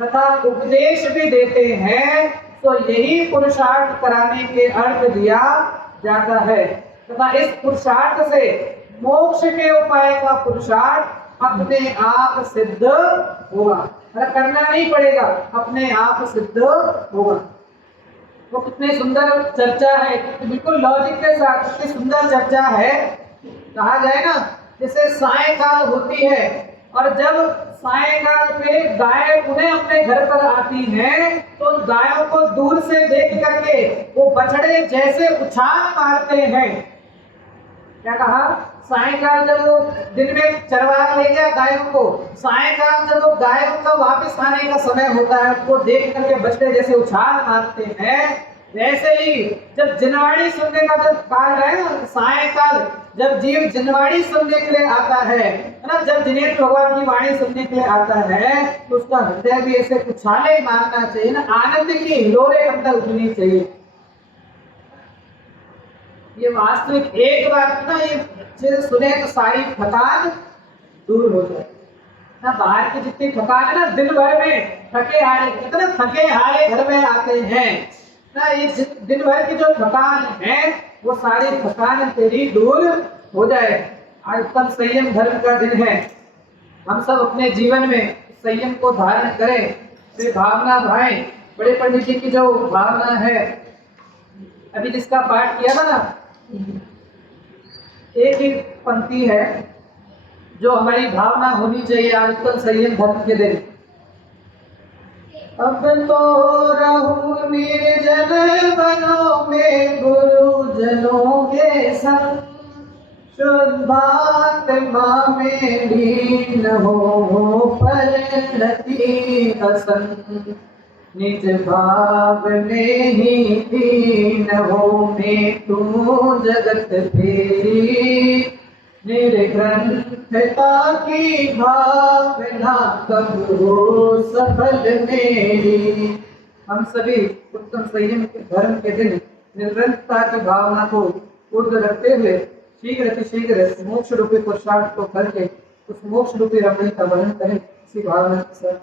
तथा उपदेश भी देते हैं, तो यही पुरुषार्थ कराने के अर्थ दिया जाता है। तथा इस पुरुषार्थ से मोक्ष के उपाय का पुरुषार्थ अपने आप सिद्ध होगा, करना नहीं पड़ेगा, अपने आप सिद्ध होगा। वो कितनी सुंदर चर्चा है, बिल्कुल लॉजिक के साथ कितनी सुंदर चर्चा है। कहा जाए ना, जैसे सायंकाल होती है और जब सायंकाल पे गाय उन्हें अपने घर पर आती हैं तो गायों को दूर से देख करके वो बछड़े जैसे उछाल मारते हैं। क्या कहा, सायंकाल जब वो दिन में चरवा ले गया गायों को, सायंकाल जब वो गायों का वापस आने का समय होता है, उनको देख करके बछड़े जैसे उछाल मारते हैं, वैसे ही जब जिनवाणी सुनने का जब काल है ना, सायकाल जब जीव जिनवाणी सुनने के लिए आता है ना, जब जिनेन्द्र भगवान की वाणी सुनने के लिए आता है तो उसका हृदय भी ऐसे उछाले मारना चाहिए ना, आनंद की हिलोरे अंदर उठनी चाहिए। ये वास्तविक एक बात ना, ये अच्छे से सुने तो सारी थकान दूर हो जाए ना। बाहर की जितनी थकान है ना, दिन भर में थके हारे, कितने थके हारे घर में आते हैं ना, ये दिन भर की जो थकान है वो सारी थकान तेरी दूर हो जाए। आज कल संयम धर्म का दिन है, हम सब अपने जीवन में संयम को धारण करें। तो भावना भाई, बड़े पंडित जी की जो भावना है अभी जिसका पाठ किया था ना, एक ही पंक्ति है जो हमारी भावना होनी चाहिए आजकल संयम धर्म के दिन। अब तो रहूं निर्जन वनों में गुरुजनों के संग, शुद्धात्मा में लीन हो परिणति असंग, निज भाव में ही लीन हो मैं तू जगत तेरी, निर्ग्रंथता की भावना कब हो सफल मेरी। हम सभी उत्तम संयम के धर्म के दिन निर्ग्रंथता की भावना को ऊर्ध्व रखते हुए शीघ्र शीघ्र मोक्ष रूपी पुरुषार्थ को करके उस मोक्ष रूपी रमणी का वर्णन करें इसी भावना के साथ।